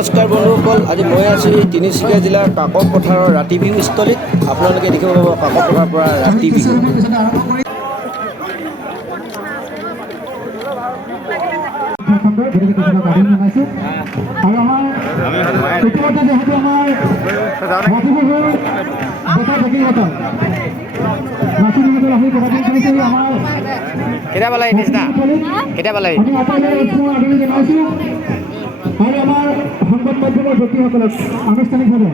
নমস্কাৰ বন্ধুসকল, আজি মই আছোঁ তিনিচুকীয়া জিলাৰ কাকপ পথাৰৰ ৰাতি বিহু স্থলীত। আপোনালোকে দেখিব পাব কাকপ পথাৰৰ পৰা ৰাতি বিহু। কেতিয়া পালে নিচিনা কেতিয়া পালে আৰু আমাৰ সংবাদ মাধ্যমৰ ব্যক্তিসকলক আনুষ্ঠানিকভাৱে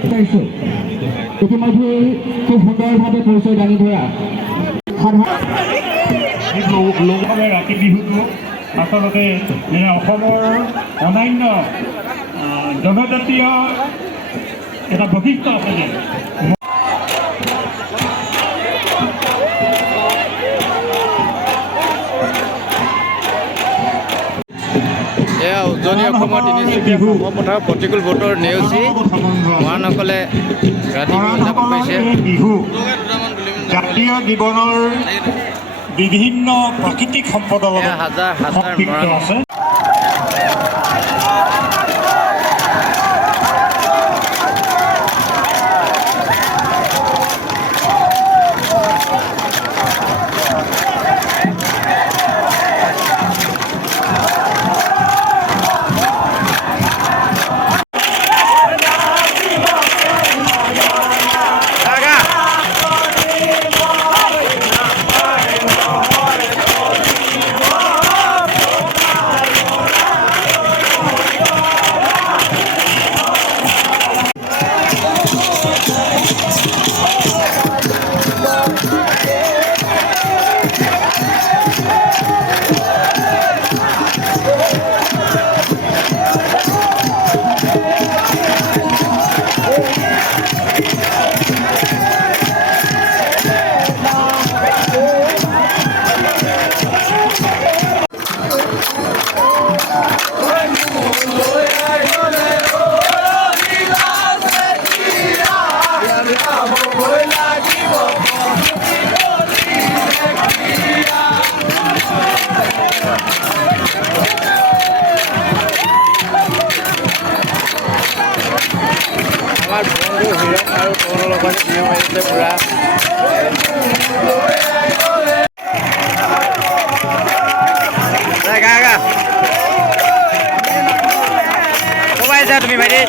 শিকাইছোঁ। ইতিমধ্যে খুব সুন্দৰভাৱে পৰিচয় দাঙি ধৰা লোকসকলে ৰাতি বিহুটো আচলতে অসমৰ অন্যান্য জনজাতীয় এটা বৈশিষ্ট্য আছে যে এয়া উজনি অসমৰ তিনিচুকীয়া কাকপ পথাৰৰ প্ৰতিকূল বতৰ নেওচি মহানসকলে ৰাতি বিহু উদযাপন কৰিছে। বিহু জাতীয় জীৱনৰ বিভিন্ন প্ৰাকৃতিক সম্পদৰ লগত হাজাৰ হাজাৰ সম্পৃক্ত আছে। আমাৰ বন্ধু হিৰক আৰু কৌৰৰ লগত বিহু মাৰিছে পুৰা। ক'ৰপৰা আহিছা তুমি ভাইটি?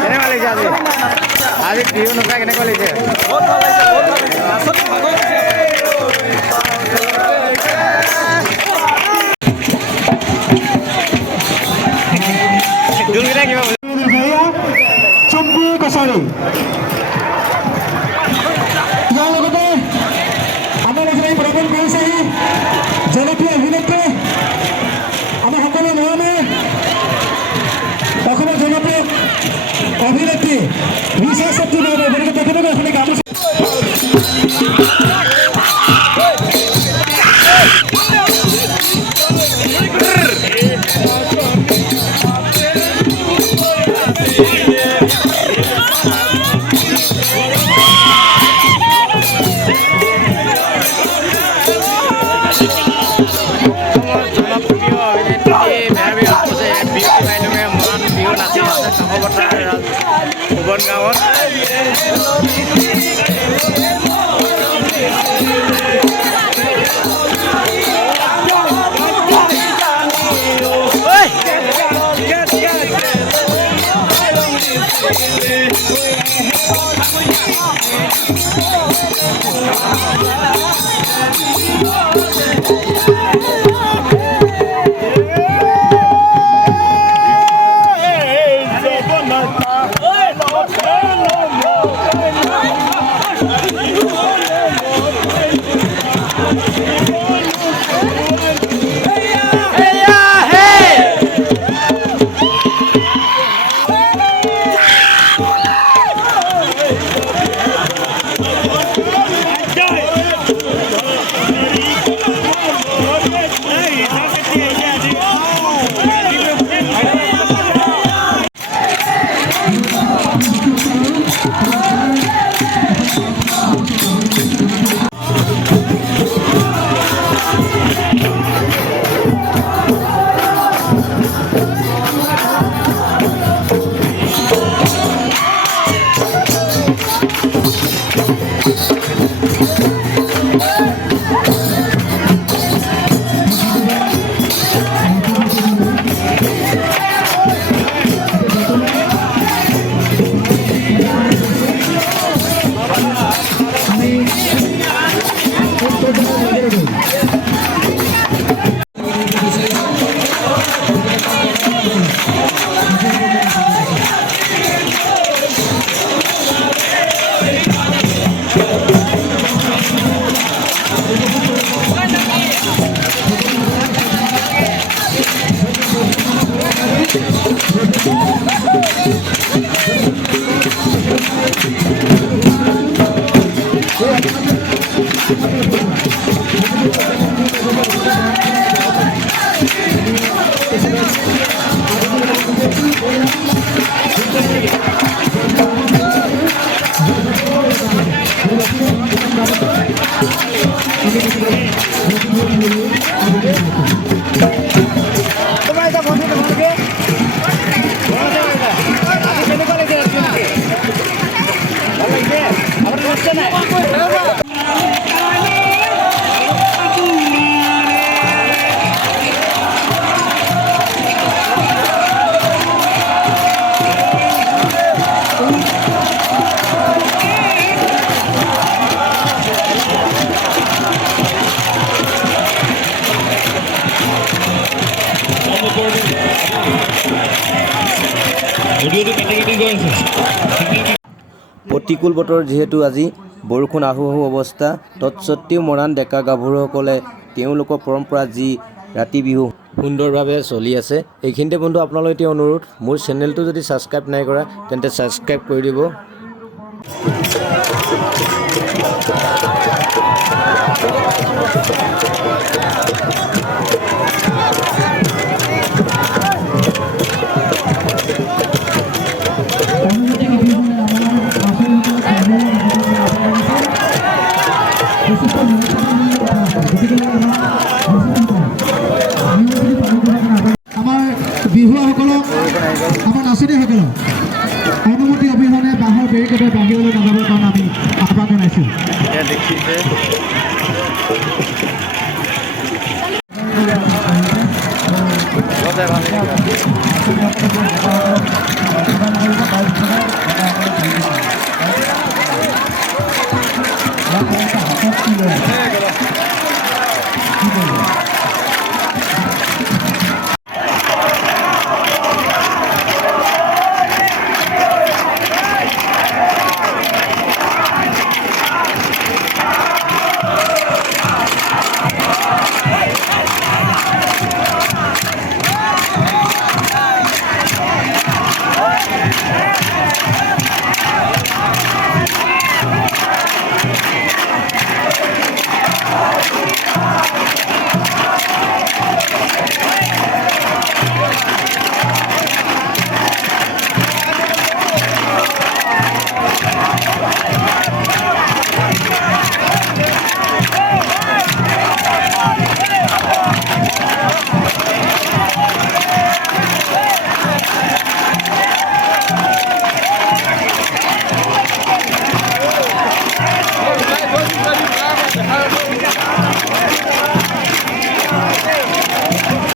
কেনেকুৱা লাগিছে আজি? আজি বিহু নচাই কেনেকুৱা লাগিছে? চুম্বী কছাৰী ইয়াৰ লগতে আমাৰ এজনী প্ৰদান কৰিছেহি জনপ্ৰিয় অভিনেত্ৰী আমাৰ সকলো মৰমে অসমৰ জনপ্ৰিয় অভিনেত্ৰী ৰিচা চেত্ৰী বাইদেউ। গতিকে তেখেতক এখনি গামোচা ভুৱন গাঁৱত প্ৰতিকূল বতৰ যিহেতু আজি বৰষুণ আহো আহো অৱস্থা, তৎসত্ত্বেও মৰাণ ডেকা গাভৰুসকলে তেওঁলোকৰ পৰম্পৰা যি ৰাতি বিহু সুন্দৰভাৱে চলি আছে। এইখিনিতে বন্ধু আপোনালোক এতিয়া অনুৰোধ, মোৰ চেনেলটো যদি ছাবস্ক্ৰাইব নাই কৰা তেন্তে ছাবস্ক্ৰাইব কৰি দিব। আমাৰ বিহুৱাসকলক, আমাৰ নাচনীসকলক অনুমতি অবিহনে বাঁহৰ বেৰিকেডৰ বাহিৰলৈ নাযাবৰ কাৰণে আমি আহ্বান জনাইছোঁ। এতিয়া দেখিছে